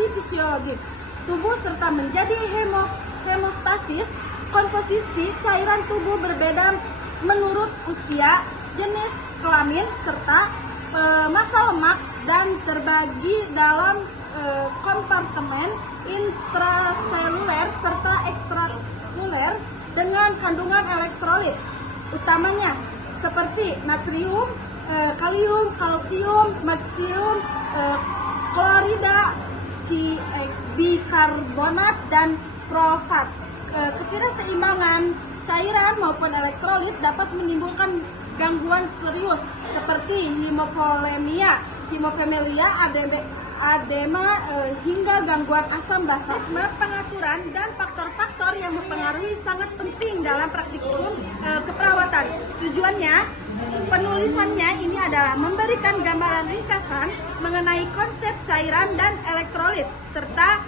fungsi fisiologis tubuh serta menjadi hemostasis. Komposisi cairan tubuh berbeda menurut usia, jenis kelamin, serta massa lemak dan terbagi dalam kompartemen intraseluler serta ekstraseluler dengan kandungan elektrolit utamanya seperti natrium, kalium, kalsium, magnesium, klorida, bikarbonat, dan fosfat. Ketidakseimbangan cairan maupun elektrolit dapat menimbulkan gangguan serius seperti hemoflemia, adema, hingga gangguan asam basa. Pengaturan dan faktor-faktor yang mempengaruhi sangat penting dalam praktikum keperawatan. Tujuannya, penulisannya ini adalah memberikan gambaran ringkasan mengenai konsep cairan dan elektrolit serta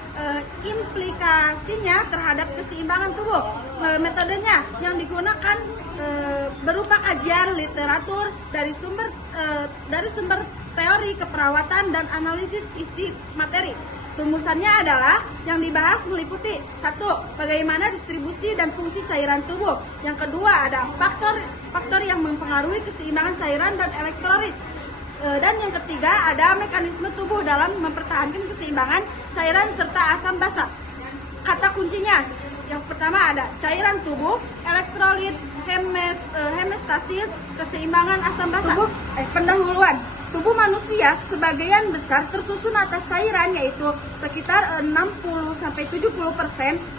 implikasinya terhadap keseimbangan tubuh. Metodenya yang digunakan berupa kajian literatur dari sumber teori keperawatan dan analisis isi materi. Rumusannya adalah yang dibahas meliputi 1. Bagaimana distribusi dan fungsi cairan tubuh. Yang kedua ada faktor yang mempengaruhi keseimbangan cairan dan elektrolit. Dan yang ketiga ada mekanisme tubuh dalam mempertahankan keseimbangan cairan serta asam basa. Kata kuncinya yang pertama ada cairan tubuh, elektrolit, hemostasis, keseimbangan asam basa. Pendahuluan. Tubuh manusia sebagian besar tersusun atas cairan, yaitu sekitar 60-70%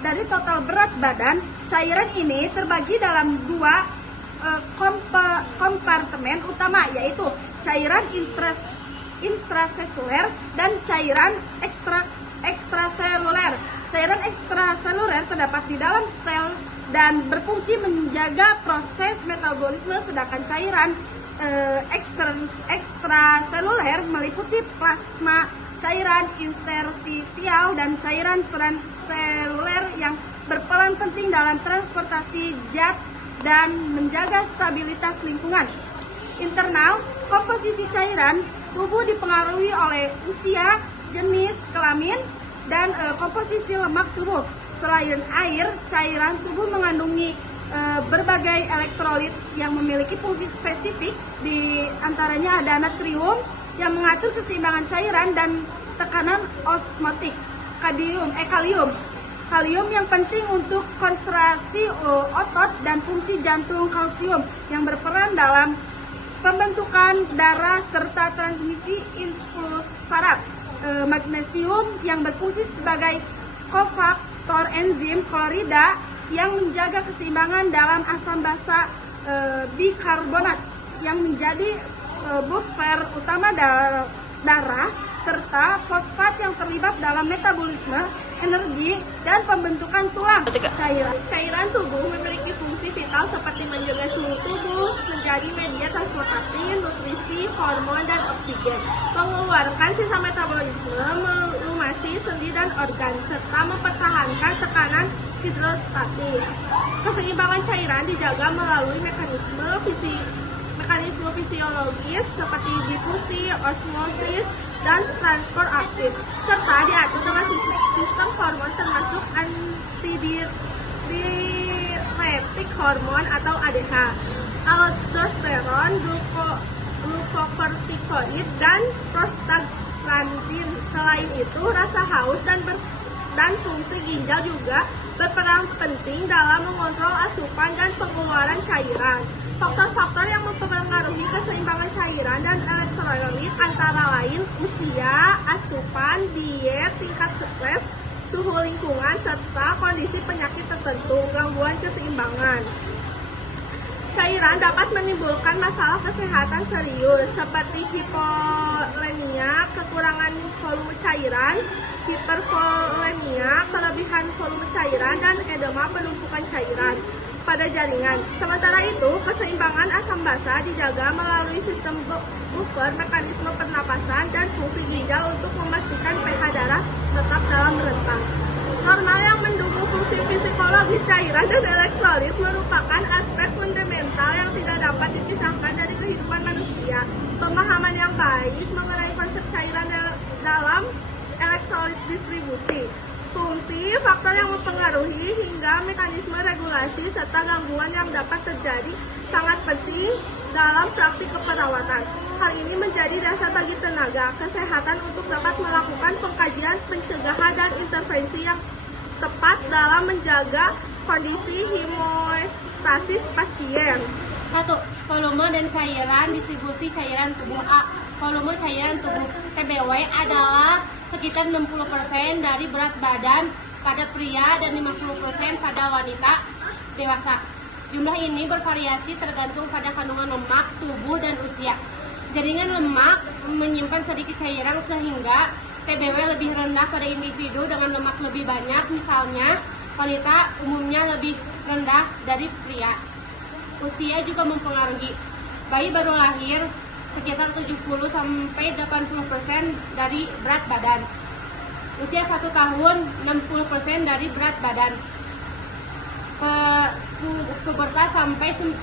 dari total berat badan. Cairan ini terbagi dalam 2 kompartemen utama, yaitu cairan intraseluler dan cairan ekstraseluler. Cairan ekstraseluler terdapat di dalam sel dan berfungsi menjaga proses metabolisme, sedangkan cairan ekstraseluler meliputi plasma, cairan interstisial, dan cairan transseluler yang berperan penting dalam transportasi zat dan menjaga stabilitas lingkungan. Internal, komposisi cairan tubuh dipengaruhi oleh usia, jenis kelamin, dan komposisi lemak tubuh. Selain air, cairan tubuh mengandungi berbagai elektrolit yang memiliki fungsi spesifik. Di antaranya ada natrium yang mengatur keseimbangan cairan dan tekanan osmotik, kalium yang penting untuk konsentrasi otot dan fungsi jantung, kalsium yang berperan dalam pembentukan darah serta transmisi impuls saraf, magnesium yang berfungsi sebagai kofaktor enzim, klorida yang menjaga keseimbangan dalam asam basa, bikarbonat yang menjadi buffer utama darah, serta fosfat yang terlibat dalam metabolisme, energi, dan pembentukan tulang. Cairan tubuh memiliki fungsi vital seperti menjaga suhu tubuh, menjadi media transportasi, nutrisi, hormon, dan oksigen, mengeluarkan sisa metabolisme, melumasi sendi dan organ, serta mempertahankan tekanan hidrostatik. Keseimbangan cairan dijaga melalui mekanisme fisiologis seperti difusi, osmosis, dan transport aktif, serta diatur dengan sistem hormon termasuk antidiuretik hormon atau ADH, aldosteron, glukokortikoid, dan prostaglandin. Selain itu, rasa haus dan fungsi ginjal juga berperan penting dalam mengontrol asupan dan pengeluaran cairan. Faktor-faktor yang mempengaruhi keseimbangan cairan dan elektrolit antara lain usia, asupan, diet, tingkat stres, suhu lingkungan, serta kondisi penyakit tertentu, gangguan keseimbangan. Cairan dapat menimbulkan masalah kesehatan serius seperti hipolemia, kekurangan volume cairan, hipervolemia, kelebihan volume cairan, dan edema penumpukan cairan pada jaringan. Sementara itu, keseimbangan asam basa dijaga melalui sistem buffer, mekanisme pernapasan, dan fungsi ginjal untuk memastikan pH darah tetap dalam rentang normal. Yang mendukung fungsi psikologis cairan dan elektrolit merupakan aspek fundamental yang tidak dapat dipisahkan dari kehidupan manusia. Pemahaman yang baik mengenai konsep cairan dalam elektrolit elektrolit distribusi. Fungsi, faktor yang mempengaruhi hingga mekanisme regulasi serta gangguan yang dapat terjadi sangat penting dalam praktik keperawatan. Hal ini menjadi dasar bagi tenaga kesehatan untuk dapat melakukan pengkajian, pencegahan, dan intervensi yang tepat dalam menjaga kondisi homeostasis pasien. 1. Volume dan cairan distribusi cairan tubuh. A. Volume cairan tubuh TBW adalah sekitar 60% dari berat badan pada pria dan 50% pada wanita dewasa. Jumlah ini bervariasi tergantung pada kandungan lemak tubuh dan usia. Jaringan lemak menyimpan sedikit cairan sehingga TBW lebih rendah pada individu dengan lemak lebih banyak. Misalnya, wanita umumnya lebih rendah dari pria. Usia juga mempengaruhi. Bayi baru lahir sekitar 70-80% dari berat badan. Usia 1 tahun 60% dari berat badan. Pubertas sampai 39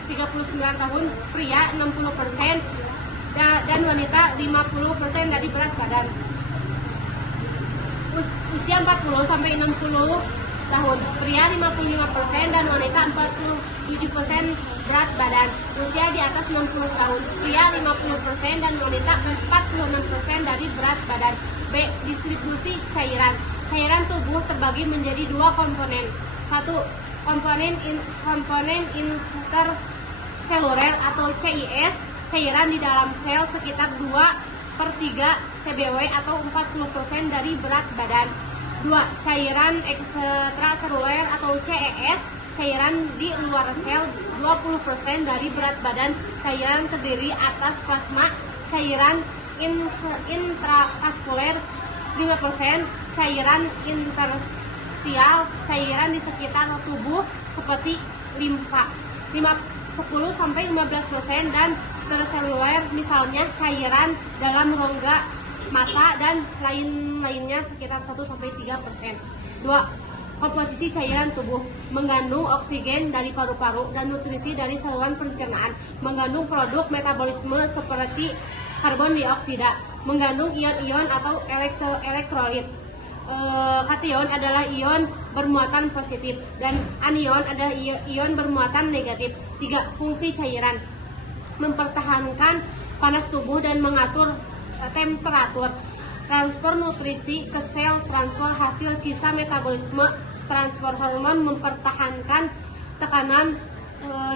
tahun pria 60% dan wanita 50% dari berat badan. Usia 40 sampai 60 tahun pria 55% dan wanita 47% berat badan. Usia di atas 60 tahun pria 50% dan wanita 46% dari berat badan. B. Distribusi cairan. Cairan tubuh terbagi menjadi dua komponen. 1. Komponen interseluler atau CIS, cairan di dalam sel sekitar 2/3 TBW atau 40% dari berat badan. 2. Cairan ekstraseluler atau CES, cairan di luar sel 20% dari berat badan. Cairan terdiri atas plasma, cairan intravaskuler 5%, cairan interstisial, cairan di sekitar tubuh seperti limfa 10-15%, dan interseluler misalnya cairan dalam rongga mata dan lain-lainnya sekitar 1-3%. 2. Komposisi cairan tubuh mengandung oksigen dari paru-paru dan nutrisi dari saluran pencernaan, mengandung produk metabolisme seperti karbon dioksida, mengandung ion-ion atau elektrolit. Kation adalah ion bermuatan positif dan anion adalah ion bermuatan negatif. 3. Fungsi cairan mempertahankan panas tubuh dan mengatur temperatur, transfer nutrisi ke sel, transfer hasil sisa metabolisme, transfer hormon, mempertahankan tekanan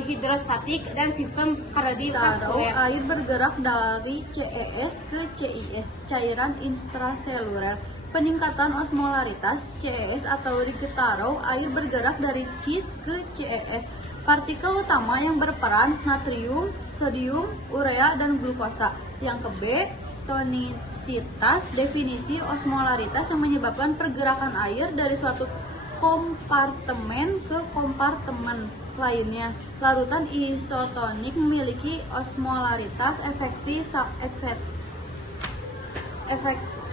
hidrostatik dan sistem kardiovaskuler. Air bergerak dari CES ke CIS, cairan intraseluler. Peningkatan osmolaritas CES atau diketahui air bergerak dari CIS ke CES. Partikel utama yang berperan natrium, sodium, urea, dan glukosa. Yang ke B, tonisitas. Definisi osmolaritas yang menyebabkan pergerakan air dari suatu kompartemen ke kompartemen lainnya. Larutan isotonik memiliki osmolaritas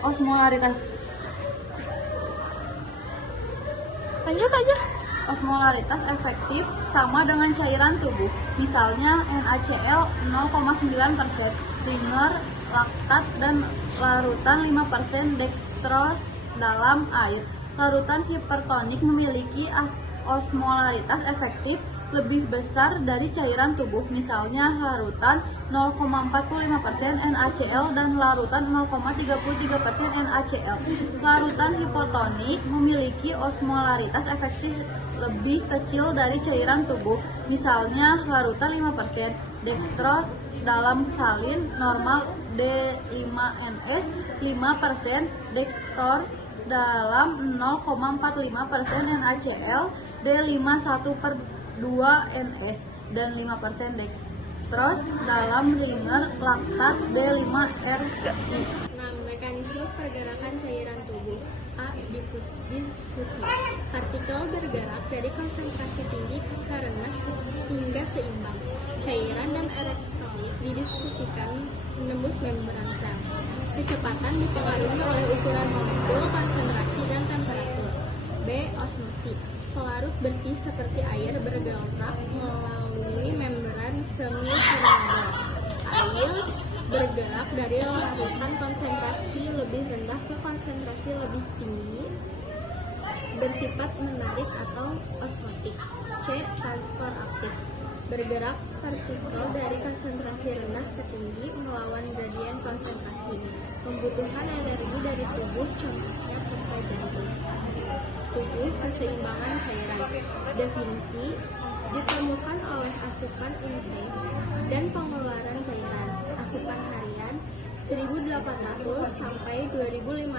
osmolaritas. Lanjut aja. Osmolaritas efektif sama dengan cairan tubuh. Misalnya NaCl 0,9%, Ringer, laktat, dan larutan 5% dextrose dalam air. Larutan hipertonik memiliki osmolaritas efektif lebih besar dari cairan tubuh, misalnya larutan 0,45% NaCl dan larutan 0,33% NaCl. Larutan hipotonik memiliki osmolaritas efektif lebih kecil dari cairan tubuh, misalnya larutan 5%. Dextrose dalam salin normal D5NS 5%, dextrose dalam 0,45% NaCl D51/2NS dan 5% dextrose dalam Ringer laktat D5RI. 6. Mekanisme pergerakan cairan tubuh. A. Difusi. Partikel bergerak dari konsentrasi tinggi karena hingga seimbang. Cairan dan elektrolit didiskusikan menembus membran sel. Kecepatan dipengaruhi oleh ukuran molekul, konsentrasi, dan temperatur. B. Osmosis. Pelarut bersih seperti air bergerak melalui membran semi-permeabel. Air bergerak dari larutan konsentrasi lebih rendah ke konsentrasi lebih tinggi, bersifat menarik atau osmotik. C. Transfer aktif, bergerak vertikal dari konsentrasi rendah ke tinggi melawan gradien konsentrasi, membutuhkan energi dari tubuh, contohnya peta jantung. 7. Keseimbangan cairan. Definisi: ditemukan oleh asupan intake dan pengeluaran cairan. Asupan harian 1.800 sampai 2.500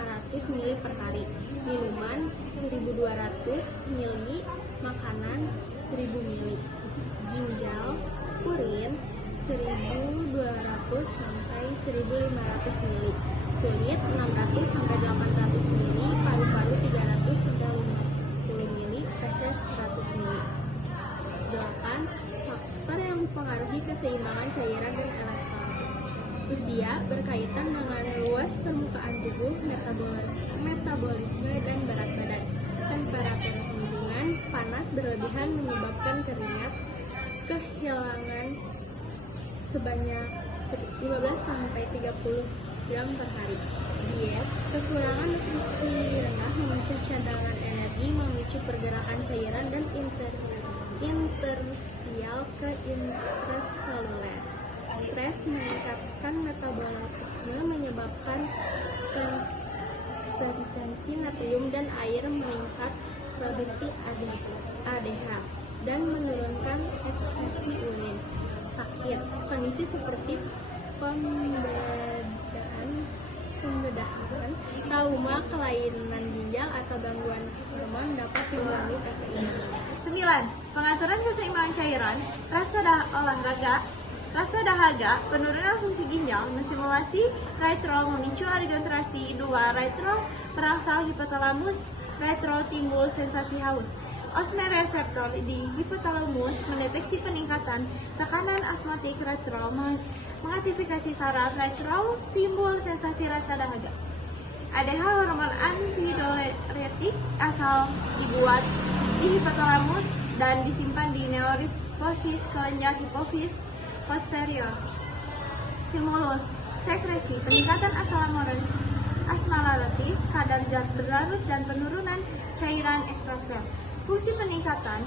mili per hari. Minuman 1.200 mili, makanan 1.000 mili. Ginjal, urin 1.200 sampai 1.500 mili. Kulit 600 sampai 800 mili, paru-paru 300 sampai 50 mili, feses 100 mili. 8. Faktor yang mempengaruhi keseimbangan cairan dan elektrolit. Usia berkaitan dengan luas permukaan tubuh, metabolisme, dan berat badan. Temperatur lingkungan, panas berlebihan menyebabkan keringat, kehilangan sebanyak 15-30 gram per hari. Diet, kekurangan nutrisi rendah memicu cadangan energi, memicu pergerakan cairan dan intersial ke intraseluler. Stres meningkatkan metabolisme, menyebabkan konsentrasi natrium dan air meningkat, produksi ADH, dan menurunkan ekspresi urin. Sakit, kondisi seperti pembedahan, trauma, kelainan ginjal, atau gangguan hormon dapat mengganggu keseimbangan. 9. Pengaturan keseimbangan cairan, rasa dahaga, penurunan fungsi ginjal, mensimulasi retrol memicu argontrasi. 2. Retrol merangsang hipotalamus, retrol timbul sensasi haus. Osmoreseptor di hipotalamus mendeteksi peningkatan tekanan osmotik, retrol mengaktifasi saraf, retrol timbul sensasi rasa dahaga. ADH hormon antidiuretik asal dibuat di hipotalamus dan disimpan di neuriposis kelenjar hipofis posterior. Stimulus sekresi, peningkatan asmalarotis, kadar zat berlarut dan penurunan cairan ekstrasel. Fungsi peningkatan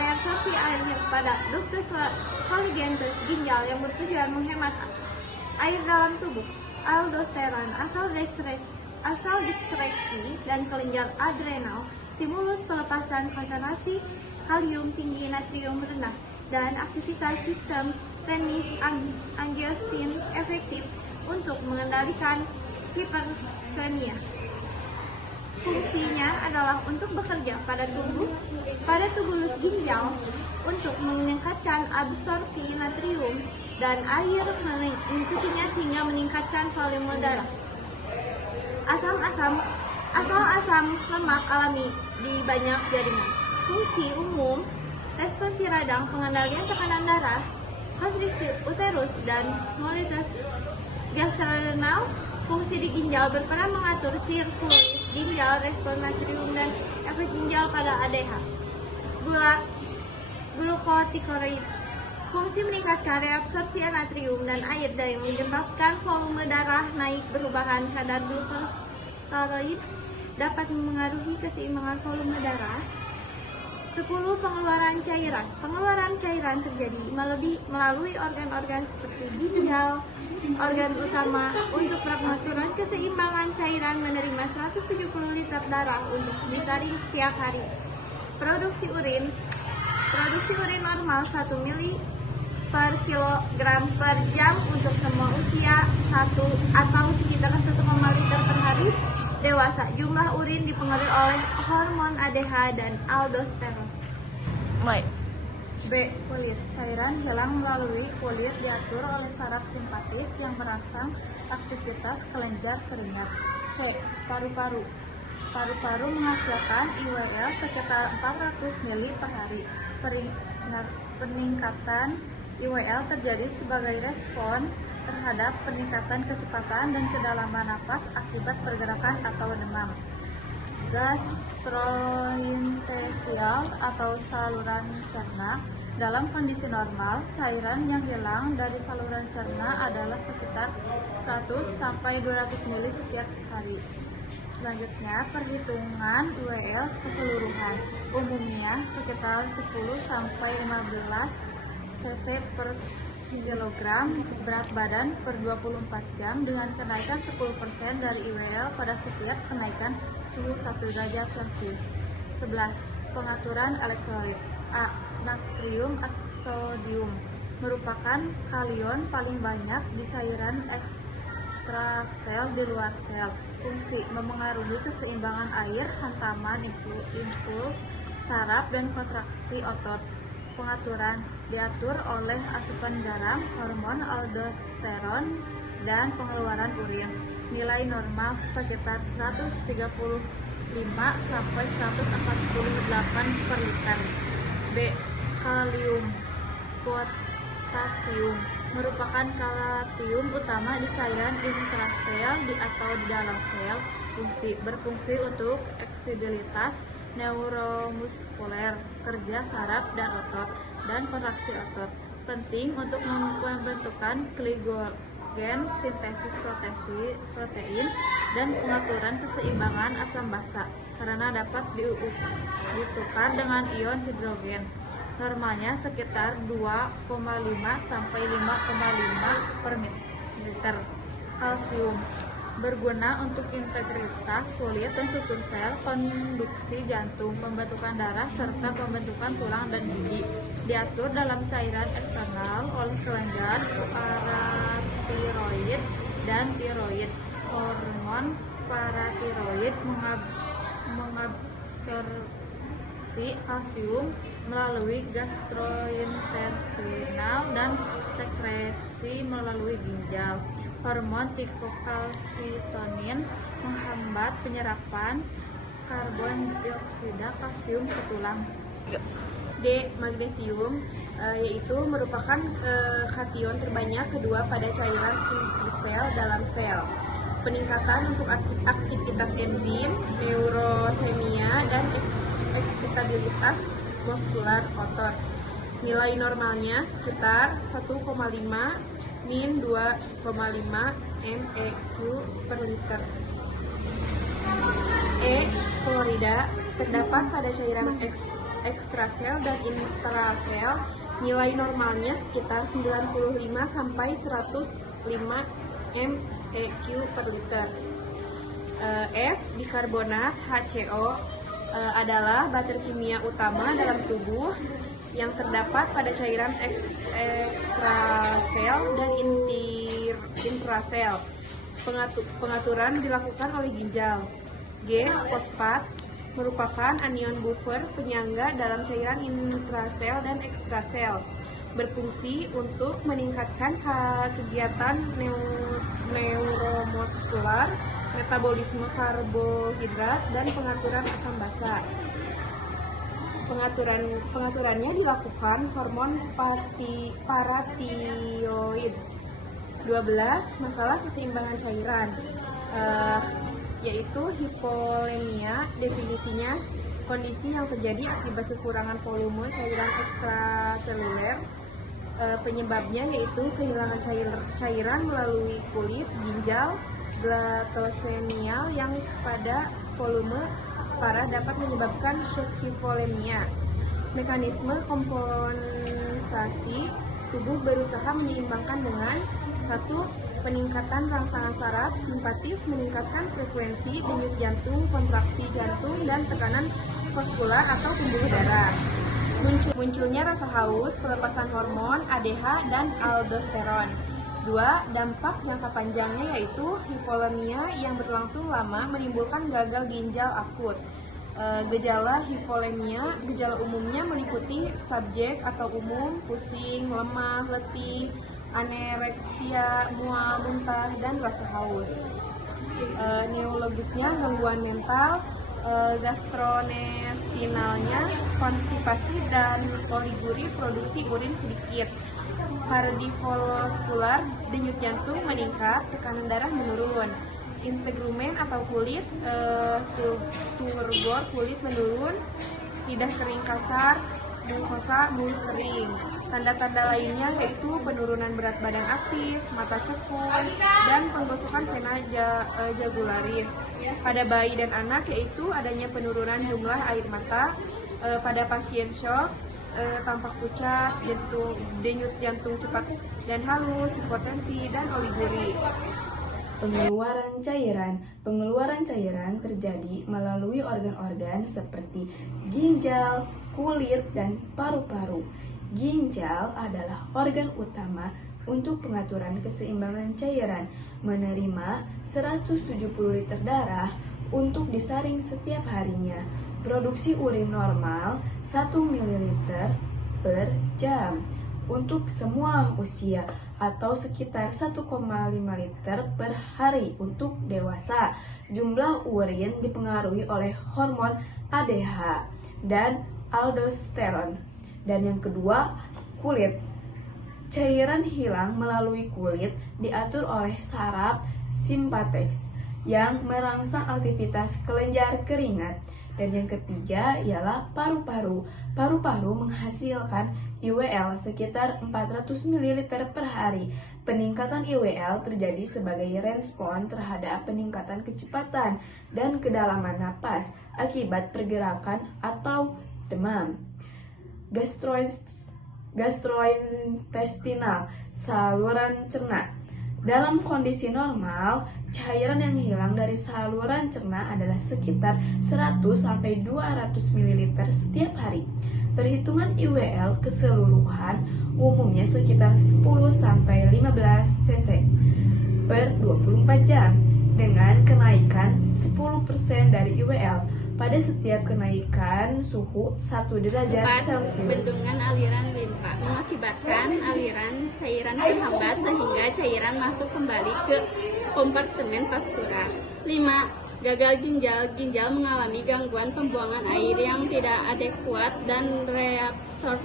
reabsorpsi air pada ductus colligentus ginjal yang bertujuan menghemat air dalam tubuh. Aldosteron asal diksreksi dan kelenjar adrenal. Stimulus pelepasan konsentrasi kalium tinggi, natrium rendah, dan aktivitas sistem renin-angiotensin efektif untuk mengendalikan hipertonia. Fungsinya adalah untuk bekerja pada tubulus ginjal untuk meningkatkan absorpsi natrium dan air mengikutinya sehingga meningkatkan volume darah. Asam lemak alami di banyak jaringan. Fungsi umum: responsi radang, pengendalian tekanan darah, konstriksi uterus dan molitus gastrorenal. Fungsi di ginjal berperan mengatur sirkulasi ginjal, respon natrium, dan efek ginjal pada ADH. Glukotikoid, fungsi meningkatkan reabsorpsi natrium dan air dan menyebabkan volume darah naik. Perubahan kadar glukotikoid dapat mengaruhi keseimbangan volume darah. 10. Pengeluaran cairan. Pengeluaran cairan terjadi melalui organ-organ seperti ginjal, organ utama. Untuk pengaturan keseimbangan cairan menerima 170 liter darah untuk disaring setiap hari. Produksi urin normal 1 mili per kilogram per jam untuk semua usia 1 atau sekitar 1,5 liter per hari. Dewasa, jumlah urin dipengaruhi oleh hormon ADH dan aldosteron. Mulai. B. Kulit. Cairan hilang melalui kulit diatur oleh saraf simpatis yang merangsang aktivitas kelenjar keringat. C. Paru-paru. Paru-paru menghasilkan IWL sekitar 400 mili per hari. Peningkatan IWL terjadi sebagai respon terhadap peningkatan kecepatan dan kedalaman napas akibat pergerakan atau demam. Gastrointestinal atau saluran cerna Dalam kondisi normal, cairan yang hilang dari saluran cerna adalah sekitar 100-200 ml setiap hari. Selanjutnya, perhitungan IWL keseluruhan. Umumnya sekitar 10-15 cc per kilogram berat badan per 24 jam dengan kenaikan 10% dari IWL pada setiap kenaikan suhu 1 derajat Celcius. 11. Pengaturan elektrolit. A. Natrium atau sodium merupakan kalion paling banyak di cairan ekstrasel di luar sel. Fungsi: memengaruhi keseimbangan air, hantaman, impuls saraf, dan kontraksi otot. Pengaturan: diatur oleh asupan garam, hormon aldosteron, dan pengeluaran urin. Nilai normal sekitar 135-148 per liter. B. Kalium potasium merupakan kalsium utama di cairan intrasel atau di dalam sel. Berfungsi untuk fleksibilitas neuromuskuler, kerja saraf dan otot, dan kontraksi otot. Penting untuk pembentukan glikogen, sintesis protein, dan pengaturan keseimbangan asam basa karena dapat ditukar dengan ion hidrogen. Normalnya sekitar 2,5-5,5 per liter. Kalsium berguna untuk integritas kulit dan struktur sel, konduksi jantung, pembentukan darah, serta pembentukan tulang dan gigi. Diatur dalam cairan eksternal oleh kelenjar paratiroid dan tiroid. Hormon paratiroid mengabsorpsi kalsium melalui gastrointestinal dan sekresi melalui ginjal. Hormon tikokalsitonin menghambat penyerapan karbon dioksida kalsium ke tulang. D. Magnesium yaitu merupakan kation terbanyak kedua pada cairan inti sel dalam sel. Peningkatan untuk aktivitas enzim, neurohemia, dan eksitabilitas muskular otot. Nilai normalnya sekitar 1,5-2,5 MEQ per liter. E. Klorida terdapat pada cairan ekstrasel dan intrasel. Nilai normalnya sekitar 95-105 MEQ per liter. F. Bikarbonat HCO adalah bater kimia utama dalam tubuh yang terdapat pada cairan ekstrasel dan intrasel. Pengaturan dilakukan oleh ginjal. G. Fosfat merupakan anion buffer penyangga dalam cairan intrasel dan ekstrasel. Berfungsi untuk meningkatkan kegiatan neuromuskular, metabolisme karbohidrat, dan pengaturan asam basa. Pengaturannya dilakukan hormon paratioid. 12. Masalah keseimbangan cairan yaitu hipolemia. Definisinya kondisi yang terjadi akibat kekurangan volume cairan ekstraseluler. Penyebabnya yaitu kehilangan cairan melalui kulit, ginjal, glatosemial yang pada volume parah dapat menyebabkan hipolemia. Mekanisme kompensasi tubuh berusaha menyeimbangkan dengan 1. Peningkatan rangsangan saraf simpatis, meningkatkan frekuensi denyut jantung, kontraksi jantung, dan tekanan vaskular atau pembuluh darah. Munculnya rasa haus, pelepasan hormon ADH dan aldosteron. 2. Dampak jangka panjangnya yaitu hipolemia yang berlangsung lama menimbulkan gagal ginjal akut. Gejala hipolemia, gejala umumnya meliputi subjek atau umum, pusing, lemah, letih, anoreksia, mual, muntah, dan rasa haus. Neurologisnya gangguan mental, gastrointestinalnya konstipasi dan oliguri, produksi urin sedikit. Kardiovaskular, denyut jantung meningkat, tekanan darah menurun. Integrumen atau kulit, turgor kulit menurun, lidah kering kasar, mukosa mulut kering. Tanda-tanda lainnya yaitu penurunan berat badan aktif, mata cekung, dan penggosokan vena jagularis. Pada bayi dan anak yaitu adanya penurunan jumlah air mata. Pada pasien shock, tampak pucat, denyut jantung cepat dan halus, hipotensi, dan oliguri. Pengeluaran cairan. Pengeluaran cairan terjadi melalui organ-organ seperti ginjal, kulit, dan paru-paru. Ginjal adalah organ utama untuk pengaturan keseimbangan cairan, menerima 170 liter darah untuk disaring setiap harinya. Produksi urin normal 1 ml per jam untuk semua usia atau sekitar 1,5 liter per hari untuk dewasa. Jumlah urin dipengaruhi oleh hormon ADH dan aldosteron. Dan yang kedua, kulit. Cairan hilang melalui kulit diatur oleh saraf simpatetik yang merangsang aktivitas kelenjar keringat. Dan yang ketiga ialah paru-paru. Paru-paru menghasilkan IWL sekitar 400 ml per hari. Peningkatan IWL terjadi sebagai respon terhadap peningkatan kecepatan dan kedalaman napas akibat pergerakan atau demam. Gastrointestinal, saluran cerna. Dalam kondisi normal, cairan yang hilang dari saluran cerna adalah sekitar 100-200 ml setiap hari. Perhitungan IWL keseluruhan umumnya sekitar 10-15 cc per 24 jam dengan kenaikan 10% dari IWL pada setiap kenaikan suhu 1 derajat Celcius. Bendungan aliran limpa mengakibatkan aliran cairan terhambat sehingga cairan masuk kembali ke kompartemen vaskular. 5. Gagal ginjal. Ginjal mengalami gangguan pembuangan air yang tidak adekuat dan reabsorb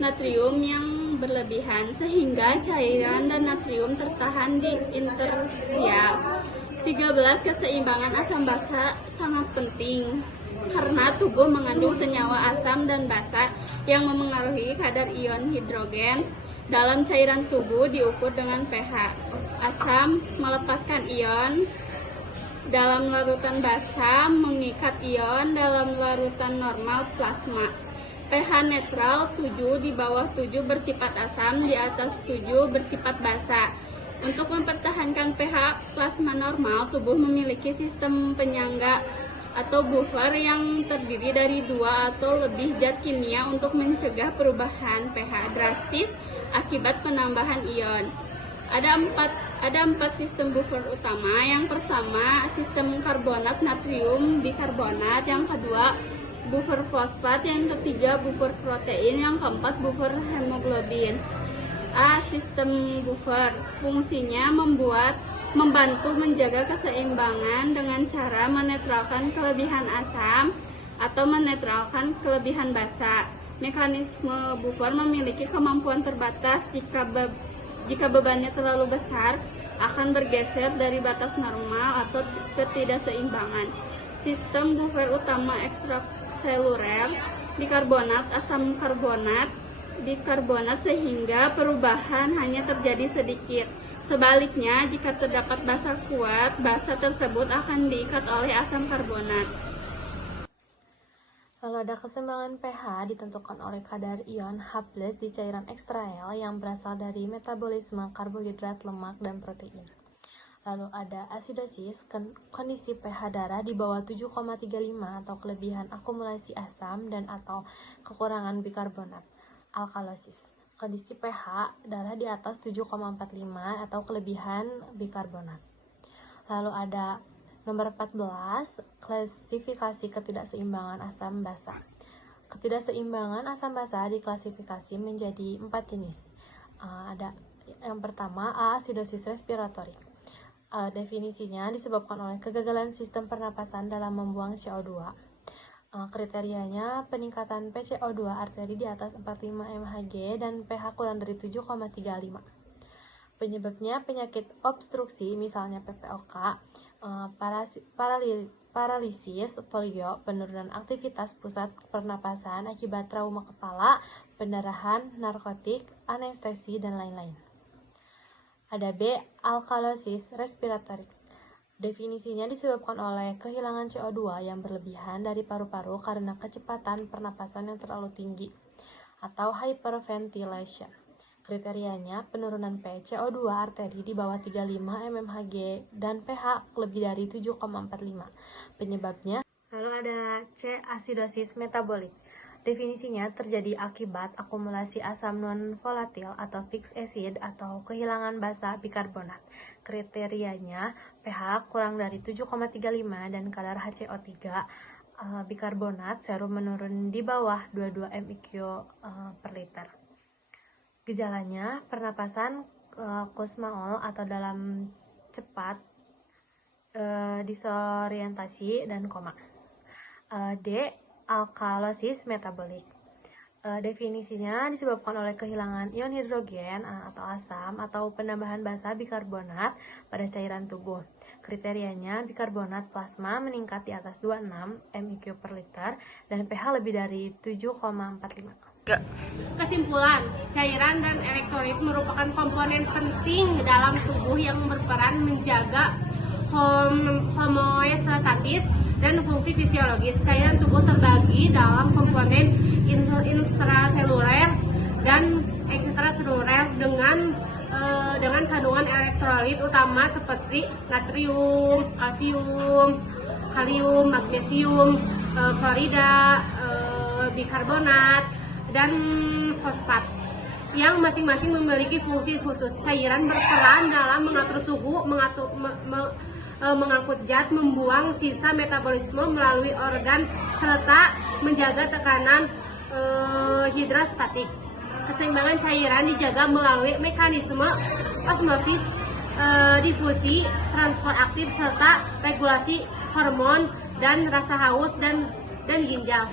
natrium yang berlebihan sehingga cairan dan natrium tertahan di interstisial. 13. Keseimbangan asam basa sangat penting karena tubuh mengandung senyawa asam dan basa yang memengaruhi kadar ion hidrogen dalam cairan tubuh diukur dengan pH. Asam melepaskan ion dalam larutan basa, mengikat ion dalam larutan normal plasma. pH netral 7, di bawah 7 bersifat asam, di atas 7 bersifat basa. Untuk mempertahankan pH plasma normal, tubuh memiliki sistem penyangga atau buffer yang terdiri dari 2 atau lebih zat kimia untuk mencegah perubahan pH drastis akibat penambahan ion. Ada empat sistem buffer utama. Yang pertama, sistem karbonat natrium bikarbonat. Yang kedua, buffer fosfat. Yang ketiga, buffer protein. Yang keempat, buffer hemoglobin. A. Sistem buffer. Fungsinya membantu menjaga keseimbangan dengan cara menetralkan kelebihan asam atau menetralkan kelebihan basa. Mekanisme buffer memiliki kemampuan terbatas. Jika bebannya terlalu besar, akan bergeser dari batas normal atau ketidakseimbangan. Sistem buffer utama ekstraseluler, bikarbonat, asam karbonat, bikarbonat sehingga perubahan hanya terjadi sedikit. Sebaliknya, jika terdapat basa kuat, basa tersebut akan diikat oleh asam karbonat. Lalu ada keseimbangan pH ditentukan oleh kadar ion H+ di cairan ekstrasel yang berasal dari metabolisme karbohidrat, lemak, dan protein. Lalu ada asidosis, kondisi pH darah di bawah 7,35 atau kelebihan akumulasi asam dan atau kekurangan bikarbonat. Alkalosis, kondisi pH darah di atas 7,45 atau kelebihan bikarbonat. Lalu ada nomor 14, klasifikasi ketidakseimbangan asam basa. Ketidakseimbangan asam basa diklasifikasi menjadi 4 jenis. Ada yang pertama, A. Asidosis respiratori. Definisinya disebabkan oleh kegagalan sistem pernapasan dalam membuang CO2. Kriterianya peningkatan PCO2 arteri di atas 45 mHg dan pH kurang dari 7,35. Penyebabnya penyakit obstruksi, misalnya PPOK, paralisis, polio, penurunan aktivitas pusat pernapasan akibat trauma kepala, pendarahan, narkotik, anestesi, dan lain-lain. Ada B. Alkalosis respiratory. Definisinya disebabkan oleh kehilangan CO2 yang berlebihan dari paru-paru karena kecepatan pernapasan yang terlalu tinggi atau hyperventilation. Kriterianya penurunan PCO2 arteri di bawah 35 mmHg dan pH lebih dari 7,45. Penyebabnya. Lalu ada C. Asidosis metabolik. Definisinya terjadi akibat akumulasi asam non-volatil atau fixed acid atau kehilangan basa bikarbonat. Kriterianya pH kurang dari 7,35 dan kadar HCO3 bikarbonat serum menurun di bawah 22 mIq per liter. Gejalanya pernapasan kosmaol atau dalam cepat, disorientasi, dan koma. D. Alkalosis metabolik. Definisinya disebabkan oleh kehilangan ion hidrogen atau asam atau penambahan basa bikarbonat pada cairan tubuh. Kriterianya bikarbonat plasma meningkat di atas 26 mIq per liter dan pH lebih dari 7,45. Kesimpulan, cairan dan elektrolit merupakan komponen penting dalam tubuh yang berperan menjaga homeostatis dan fungsi fisiologis. Cairan tubuh terbagi dalam komponen intraseluler dan ekstraseluler dengan kandungan elektrolit utama seperti natrium, kalsium, kalium, magnesium, klorida, bikarbonat, dan fosfat yang masing-masing memiliki fungsi khusus. Cairan berperan dalam mengatur suhu, mengangkut zat, membuang sisa metabolisme melalui organ, serta menjaga tekanan hidrostatik. Keseimbangan cairan dijaga melalui mekanisme osmosis, difusi, transport aktif, serta regulasi hormon dan rasa haus dan ginjal.